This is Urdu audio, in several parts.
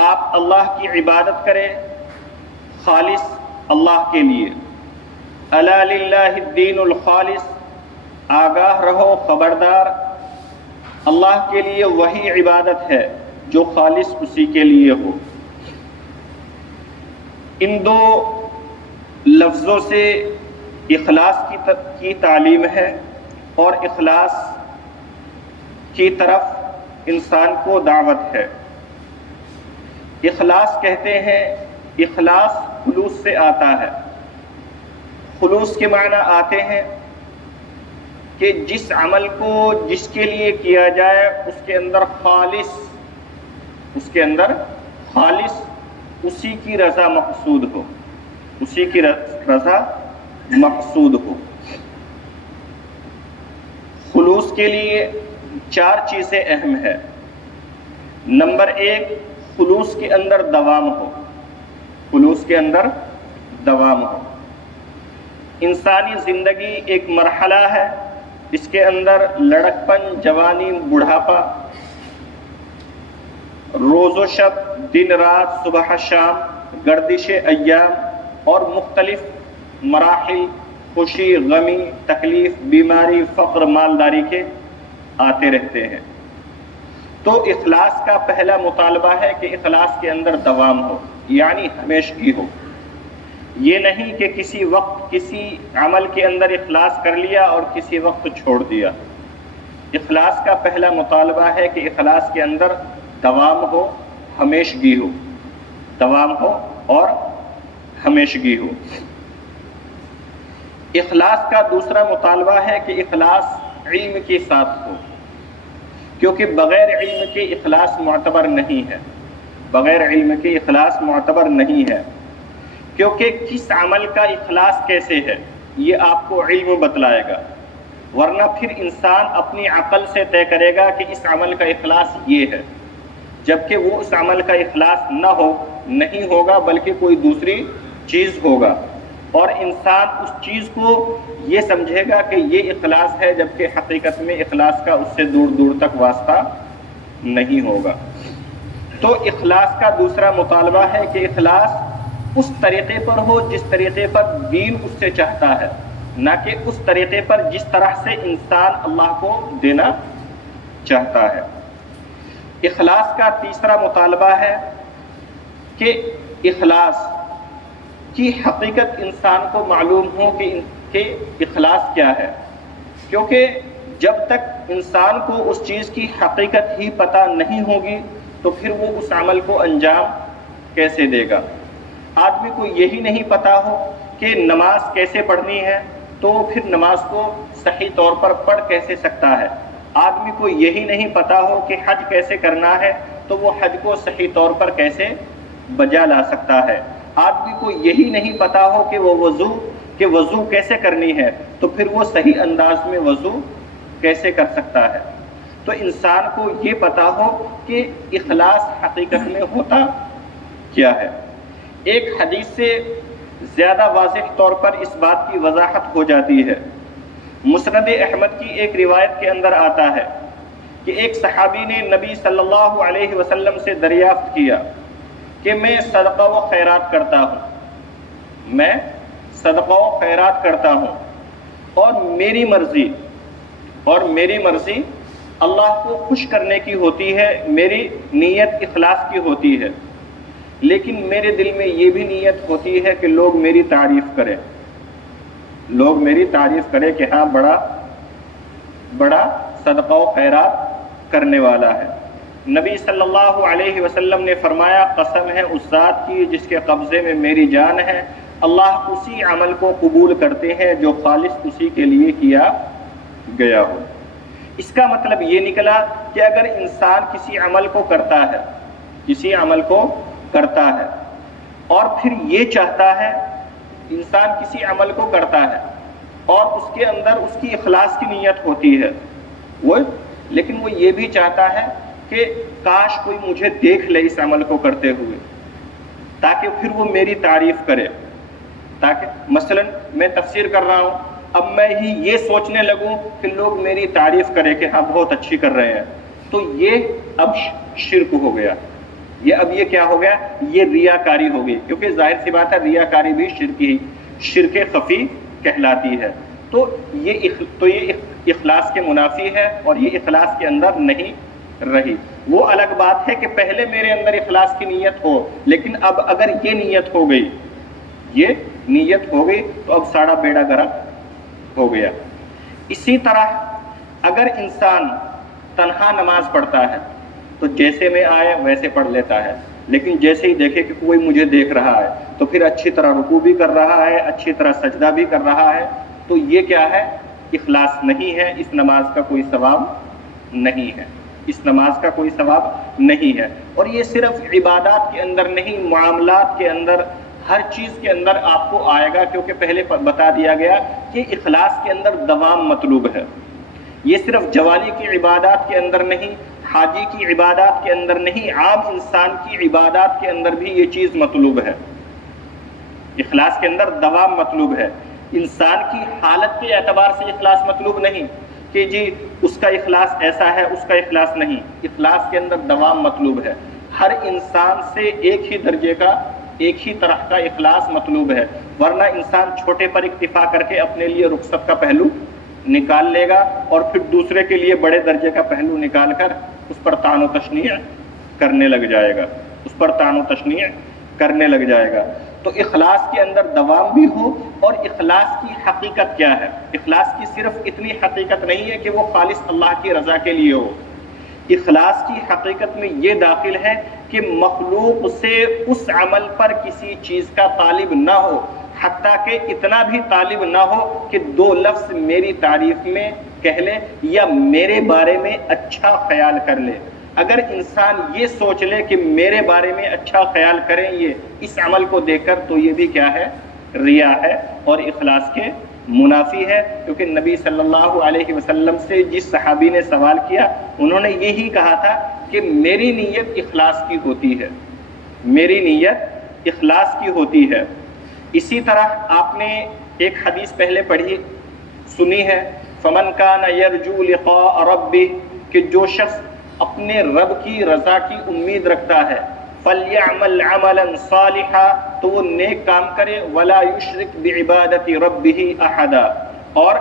آپ اللہ کی عبادت کریں خالص اللہ کے لیے. الا للہ الدین الخالص، آگاہ رہو، خبردار، اللہ کے لیے وہی عبادت ہے جو خالص اسی کے لیے ہو. ان دو لفظوں سے اخلاص کی تعلیم ہے اور اخلاص کی طرف انسان کو دعوت ہے. اخلاص کہتے ہیں، اخلاص خلوص سے آتا ہے. خلوص کے معنی آتے ہیں کہ جس عمل کو جس کے لیے کیا جائے اس کے اندر خالص اسی کی رضا مقصود ہو، اسی کی رضا مقصود ہو. خلوص کے لیے 4 چیزیں اہم ہیں. نمبر 1، خلوص کے اندر دوام ہو. خلوص کے اندر دوام ہو. انسانی زندگی ایک مرحلہ ہے، اس کے اندر لڑکپن، جوانی، بڑھاپا، روز و شب، دن رات، صبح شام، گردش ایام اور مختلف مراحل، خوشی، غمی، تکلیف، بیماری، فقر، مالداری کے آتے رہتے ہیں. تو اخلاص کا پہلا مطالبہ ہے کہ اخلاص کے اندر دوام ہو، یعنی ہمیشگی ہو. یہ نہیں کہ کسی وقت کسی عمل کے اندر اخلاص کر لیا اور کسی وقت چھوڑ دیا. اخلاص کا پہلا مطالبہ ہے کہ اخلاص کے اندر دوام ہو، ہمیشگی ہو. دوام ہو اور ہمیشگی ہو. اخلاص کا دوسرا مطالبہ ہے کہ اخلاص علم کے ساتھ ہو، کیونکہ بغیر علم کے اخلاص معتبر نہیں ہے. بغیر علم کے اخلاص معتبر نہیں ہے، کیونکہ کس عمل کا اخلاص کیسے ہے یہ آپ کو علم بتلائے گا، ورنہ پھر انسان اپنی عقل سے طے کرے گا کہ اس عمل کا اخلاص یہ ہے، جبکہ وہ اس عمل کا اخلاص نہیں ہوگا بلکہ کوئی دوسری چیز ہوگا، اور انسان اس چیز کو یہ سمجھے گا کہ یہ اخلاص ہے، جبکہ حقیقت میں اخلاص کا اس سے دور دور تک واسطہ نہیں ہوگا. تو اخلاص کا دوسرا مطالبہ ہے کہ اخلاص اس طریقے پر ہو جس طریقے پر دین اس سے چاہتا ہے، نہ کہ اس طریقے پر جس طرح سے انسان اللہ کو دینا چاہتا ہے. اخلاص کا تیسرا مطالبہ ہے کہ اخلاص کی حقیقت انسان کو معلوم ہو کہ اخلاص کیا ہے، کیونکہ جب تک انسان کو اس چیز کی حقیقت ہی پتہ نہیں ہوگی تو پھر وہ اس عمل کو انجام کیسے دے گا. آدمی کو یہی نہیں پتہ ہو کہ نماز کیسے پڑھنی ہے تو پھر نماز کو صحیح طور پر پڑھ کیسے سکتا ہے. آدمی کو یہی نہیں پتہ ہو کہ حج کیسے کرنا ہے تو وہ حج کو صحیح طور پر کیسے بجا لا سکتا ہے. آدمی کو یہی نہیں پتہ ہو کہ وہ وضو کیسے کرنی ہے تو پھر وہ صحیح انداز میں وضو کیسے کر سکتا ہے. تو انسان کو یہ پتہ ہو کہ اخلاص حقیقت میں ہوتا کیا ہے. ایک حدیث سے زیادہ واضح طور پر اس بات کی وضاحت ہو جاتی ہے. مسند احمد کی ایک روایت کے اندر آتا ہے کہ ایک صحابی نے نبی صلی اللہ علیہ وسلم سے دریافت کیا کہ میں صدقہ و خیرات کرتا ہوں، میں صدقہ و خیرات کرتا ہوں اور میری مرضی اللہ کو خوش کرنے کی ہوتی ہے، میری نیت اخلاص کی ہوتی ہے، لیکن میرے دل میں یہ بھی نیت ہوتی ہے کہ لوگ میری تعریف کریں کہ ہاں بڑا صدقہ و خیرات کرنے والا ہے. نبی صلی اللہ علیہ وسلم نے فرمایا قسم ہے اس ذات کی جس کے قبضے میں میری جان ہے، اللہ اسی عمل کو قبول کرتے ہیں جو خالص اسی کے لیے کیا گیا ہو. اس کا مطلب یہ نکلا کہ اگر انسان کسی عمل کو کرتا ہے اور پھر یہ چاہتا ہے، انسان کسی عمل کو کرتا ہے اور اس کے اندر اس کی اخلاص کی نیت ہوتی ہے، لیکن وہ یہ بھی چاہتا ہے کہ کاش کوئی مجھے دیکھ لے اس عمل کو کرتے ہوئے تاکہ پھر وہ میری تعریف کرے. تاکہ مثلا میں تفسیر کر رہا ہوں، اب میں ہی یہ سوچنے لگوں کہ لوگ میری تعریف کریں کہ ہاں بہت اچھی کر رہے ہیں، تو یہ اب شرک ہو گیا. یہ کیا ہو گیا؟ یہ ریاکاری ہو گئی، کیونکہ ظاہر سی بات ہے ریاکاری بھی شرک خفی کہلاتی ہے۔ تو یہ اخلاص کے منافی ہے اور یہ اخلاص کے اندر نہیں رہی۔ وہ الگ بات ہے کہ پہلے میرے اندر اخلاص کی نیت ہو، لیکن اب اگر یہ نیت ہو گئی تو اب سارا بیڑا غرق ہو گیا۔ اسی طرح اگر انسان تنہا نماز پڑھتا ہے تو جیسے میں آئے ویسے پڑھ لیتا ہے، لیکن جیسے ہی دیکھے کہ کوئی مجھے دیکھ رہا ہے تو پھر اچھی طرح رکوع بھی کر رہا ہے، اچھی طرح سجدہ بھی کر رہا ہے، تو یہ کیا ہے؟ اخلاص نہیں ہے، اس نماز کا کوئی ثواب نہیں ہے، اس نماز کا کوئی ثواب نہیں ہے۔ اور یہ صرف عبادات کے اندر نہیں، معاملات کے اندر، ہر چیز کے اندر آپ کو آئے گا، کیونکہ پہلے بتا دیا گیا کہ اخلاص کے اندر دوام مطلوب ہے۔ یہ صرف جوالی کی عبادات کے اندر نہیں، حاجی کی عبادات کے اندر نہیں، عام انسان کی عبادات کے اندر بھی یہ چیز مطلوب ہے۔ اخلاص کے اندر دوام مطلوب ہے۔ انسان کی حالت کے اعتبار سے اخلاص مطلوب نہیں کہ جی اس کا اخلاص ایسا ہے، اس کا اخلاص نہیں۔ اخلاص کے اندر دوام مطلوب ہے۔ ہر انسان سے ایک ہی درجے کا، ایک ہی طرح کا اخلاص مطلوب ہے، ورنہ انسان چھوٹے پر اکتفا کر کے اپنے لیے رخصت کا پہلو نکال لے گا اور پھر دوسرے کے لیے بڑے درجے کا پہلو نکال کر اس پر طعن و تشنیع کرنے لگ جائے گا، اس پر طعن و تشنیع کرنے لگ جائے گا۔ تو اخلاص کے اندر دوام بھی ہو، اور اخلاص کی حقیقت کیا ہے؟ اخلاص کی صرف اتنی حقیقت نہیں ہے کہ وہ خالص اللہ کی رضا کے لیے ہو۔ اخلاص کی حقیقت میں یہ داخل ہے کہ مخلوق سے اس عمل پر کسی چیز کا طالب نہ ہو، حتیٰ کہ اتنا بھی طالب نہ ہو کہ دو لفظ میری تعریف میں کہہ لے یا میرے بارے میں اچھا خیال کر لے۔ اگر انسان یہ سوچ لے کہ میرے بارے میں اچھا خیال کریں یہ اس عمل کو دیکھ کر، تو یہ بھی کیا ہے؟ ریا ہے اور اخلاص کے منافی ہے۔ کیونکہ نبی صلی اللہ علیہ وسلم سے جس صحابی نے سوال کیا، انہوں نے یہی کہا تھا کہ میری نیت اخلاص کی ہوتی ہے، میری نیت اخلاص کی ہوتی ہے۔ اسی طرح آپ نے ایک حدیث پہلے پڑھی سنی ہے، فمن کان یرجو لقاء ربہ، کہ جو شخص اپنے رب کی رضا کی امید رکھتا ہے، فلیعمل عملا صالحا، تو وہ نیک کام کرے، ولا یشرک بعبادت ربہ احدا، اور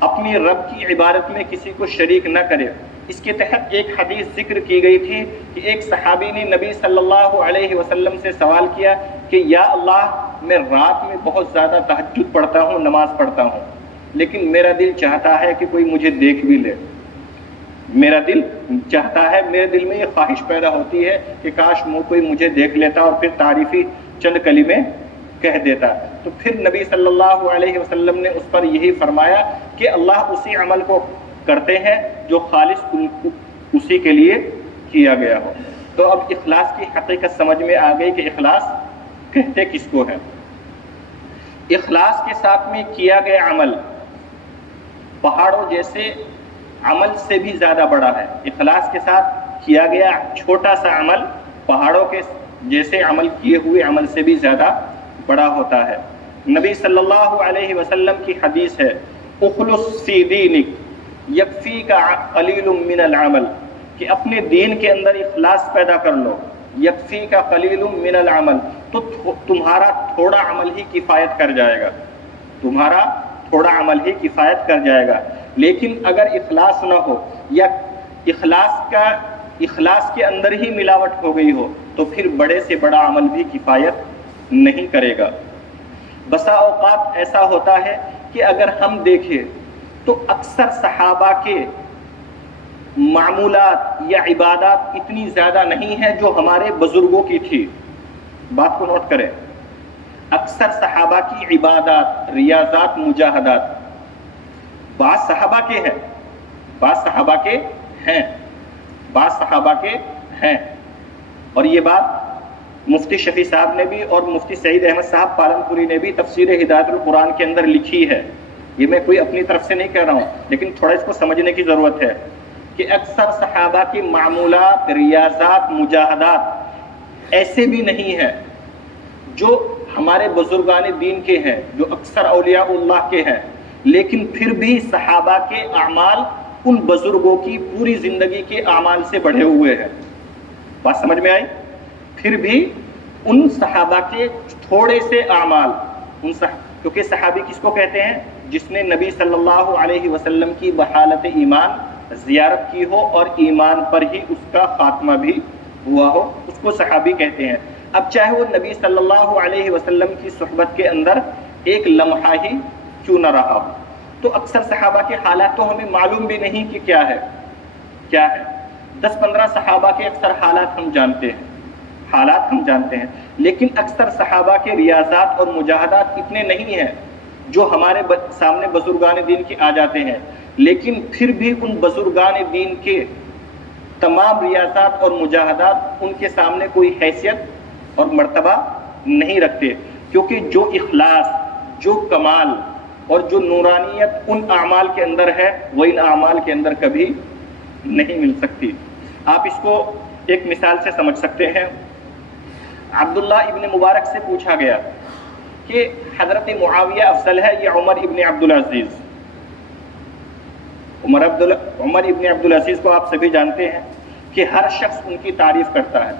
اپنی رب کی عبادت میں کسی کو شریک نہ کرے۔ اس کے تحت ایک حدیث ذکر کی گئی تھی کہ ایک صحابی نے نبی صلی اللہ علیہ وسلم سے سوال کیا کہ یا اللہ، میں رات میں بہت زیادہ تہجد پڑھتا ہوں، نماز پڑھتا ہوں، لیکن میرا دل چاہتا ہے کہ کوئی مجھے دیکھ بھی لے، میرا دل چاہتا ہے، میرے دل میں یہ خواہش پیدا ہوتی ہے کہ کاش کوئی مجھے دیکھ لیتا اور پھر تعریفی چند کلمے کہہ دیتا۔ تو پھر نبی صلی اللہ علیہ وسلم نے اس پر یہی فرمایا کہ اللہ اسی عمل کو کرتے ہیں جو خالص اسی کے لیے کیا گیا ہو۔ تو اب اخلاص کی حقیقت سمجھ میں آ گئی کہ اخلاص کہتے کس کو ہے۔ اخلاص کے ساتھ میں کیا گیا عمل پہاڑوں جیسے عمل سے بھی زیادہ بڑا ہے۔ اخلاص کے ساتھ کیا گیا چھوٹا سا عمل پہاڑوں کے جیسے عمل کیے ہوئے عمل سے بھی زیادہ بڑا ہوتا ہے۔ نبی صلی اللہ علیہ وسلم کی حدیث ہے، اخلص فی دینک یکفیک قلیل من العمل، کہ اپنے دین کے اندر اخلاص پیدا کر لو، یکفیک قلیل من العمل، تو تمہارا تھوڑا عمل ہی کفایت کر جائے گا، تمہارا تھوڑا عمل ہی کفایت کر جائے گا۔ لیکن اگر اخلاص نہ ہو یا اخلاص کے اندر ہی ملاوٹ ہو گئی ہو تو پھر بڑے سے بڑا عمل بھی کفایت نہیں کرے گا۔ بسا اوقات ایسا ہوتا ہے کہ اگر ہم دیکھیں تو اکثر صحابہ کے معمولات یا عبادات اتنی زیادہ نہیں ہیں جو ہمارے بزرگوں کی تھی۔ بات کو نوٹ کریں، اکثر صحابہ کی عبادات، ریاضات، مجاہدات بعض صحابہ کے ہیں، بعض صحابہ کے ہیں، بعض صحابہ کے ہیں، اور یہ بات مفتی شفیع صاحب نے بھی اور مفتی سعید احمد صاحب پالنپوری نے بھی تفسیر ہدایت القرآن کے اندر لکھی ہے۔ یہ میں کوئی اپنی طرف سے نہیں کہہ رہا ہوں، لیکن تھوڑا اس کو سمجھنے کی ضرورت ہے کہ اکثر صحابہ کی معمولات، ریاضات، مجاہدات ایسے بھی نہیں ہیں جو ہمارے بزرگان دین کے ہیں، جو اکثر اولیاء اللہ کے ہیں، لیکن پھر بھی صحابہ کے اعمال ان بزرگوں کی پوری زندگی کے اعمال سے بڑھے ہوئے ہیں۔ بات سمجھ میں آئی؟ پھر بھی ان صحابہ کے تھوڑے سے اعمال، کیونکہ صحابی کس کو کہتے ہیں؟ جس نے نبی صلی اللہ علیہ وسلم کی بحالت ایمان زیارت کی ہو اور ایمان پر ہی اس کا خاتمہ بھی ہوا ہو، اس کو صحابی کہتے ہیں۔ اب چاہے وہ نبی صلی اللہ علیہ وسلم کی صحبت کے اندر ایک لمحہ ہی کیوں نہ رہا ہو، تو اکثر صحابہ کے حالات تو ہمیں معلوم بھی نہیں کہ کیا ہے 10-15 صحابہ کے اکثر حالات ہم جانتے ہیں، لیکن اکثر صحابہ کے ریاضات اور مجاہدات اتنے نہیں ہیں جو ہمارے سامنے بزرگان دین کے آ جاتے ہیں، لیکن پھر بھی ان بزرگان دین کے تمام ریاضات اور مجاہدات ان کے سامنے کوئی حیثیت اور مرتبہ نہیں رکھتے، کیونکہ جو اخلاص، جو کمال اور جو نورانیت ان اعمال کے اندر ہے وہ ان اعمال کے اندر کبھی نہیں مل سکتی۔ آپ اس کو ایک مثال سے سمجھ سکتے ہیں۔ عبداللہ ابن مبارک سے پوچھا گیا کہ حضرت معاویہ افضل ہے یا عمر ابن عبدالعزیز؟ عمر ابن عبدالعزیز کو آپ سبھی جانتے ہیں کہ ہر شخص ان کی تعریف کرتا ہے،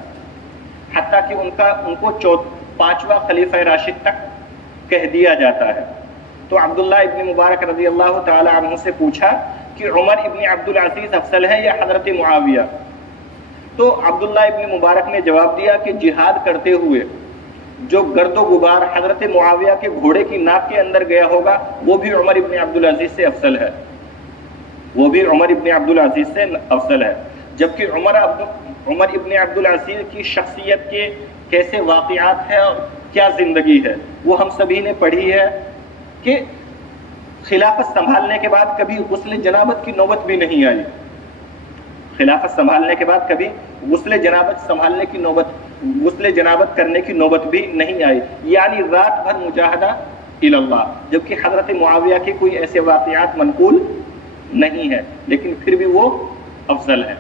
حتیٰ کہ ان کو 5واں خلیفہ راشد تک کہہ دیا جاتا ہے۔ تو عبداللہ ابن مبارک رضی اللہ تعالی عنہ سے پوچھا کہ عمر ابن عبدالعزیز افضل ہے یا حضرت معاویہ؟ تو عبداللہ ابن مبارک نے جواب دیا کہ جہاد کرتے ہوئے جو گرد و غبار حضرت معاویہ کے گھوڑے کی ناک کے اندر گیا ہوگا وہ بھی عمر ابن عبدالعزیز سے افضل ہے، جبکہ عمر ابن عبدالعزیز کی شخصیت کے کیسے واقعات ہیں اور کیا زندگی ہے وہ ہم سبھی نے پڑھی ہے کہ خلافت سنبھالنے کے بعد کبھی غسل جنابت کی نوبت بھی نہیں آئی، خلافت سنبھالنے کے بعد کبھی غسل جنابت کرنے کی نوبت بھی نہیں آئی، یعنی رات بھر مجاہدہ الی اللہ، جبکہ حضرت معاویہ کے کوئی ایسے واقعات منقول نہیں ہے، لیکن پھر بھی وہ افضل ہے۔